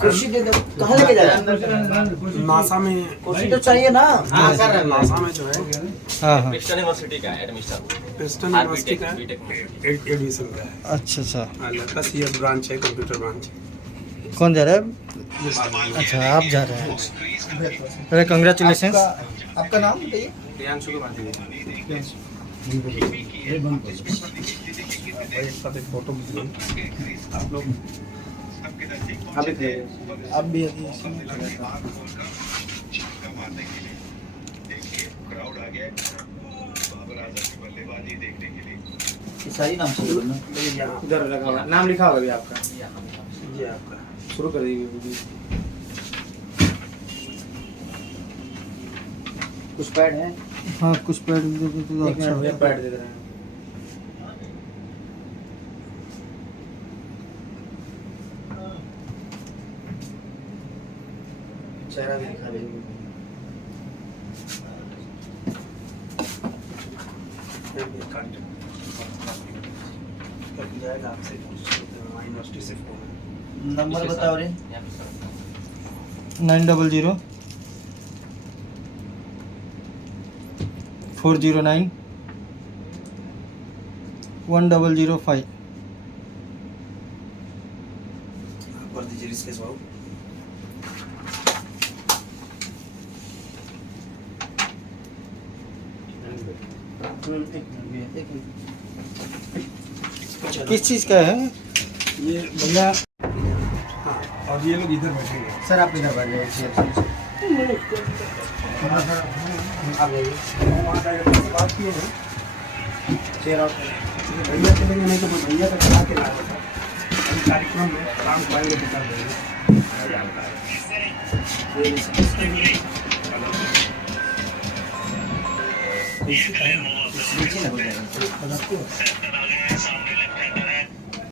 कुर्सी दे दो, कहाँ लेके जा रहे हैं? नासा में कुर्सी तो चाहिए ना। हाँ सर, नासा में जो है हाँ हाँ प्रिंसटन यूनिवर्सिटी का एडमिशन प्रिंसटन यूनिवर्सिटी का बीटेक एडमिशन का है। अच्छा अच्छा लड़का सीएस ब्रांच है, कंप्यूटर ब्रांच। कौन जा रहा है? अच्छा आप जा रहे हैं। अरे कंग्रेचुलेशन। आपका नाम बताइए। प्रियांशु को बांधिए। एक साथ एक फोटो खींचिए आप लोग। आप भी सारी नाम से बोलना। उधर लगा हुआ नाम लिखा होगा भी आपका। ये आपका शुरू कर दीजिए। कुछ पैड है? हाँ कुछ पैड एक मिनट भैया पैड दे रहे हैं। चेहरा भी दिखा दीजिए। कब जाएगा आपसे यूनिवर्सिटी से फोन। नंबर बताओ रे। 900 409 1005। कर दीजिए रिस्क बाबू। किस चीज़ का है? ये भैया हाँ, और ये लोग इधर बैठेंगे। सर आप इधर बैठ जाइए। वहाँ का बात किए हैं चेहरा भैया चलेंगे, नहीं तो मैं भैया का चला के लाया था। अभी कार्यक्रम में काम पाएंगे तो कर देंगे। नीचे ना हो जाएगा।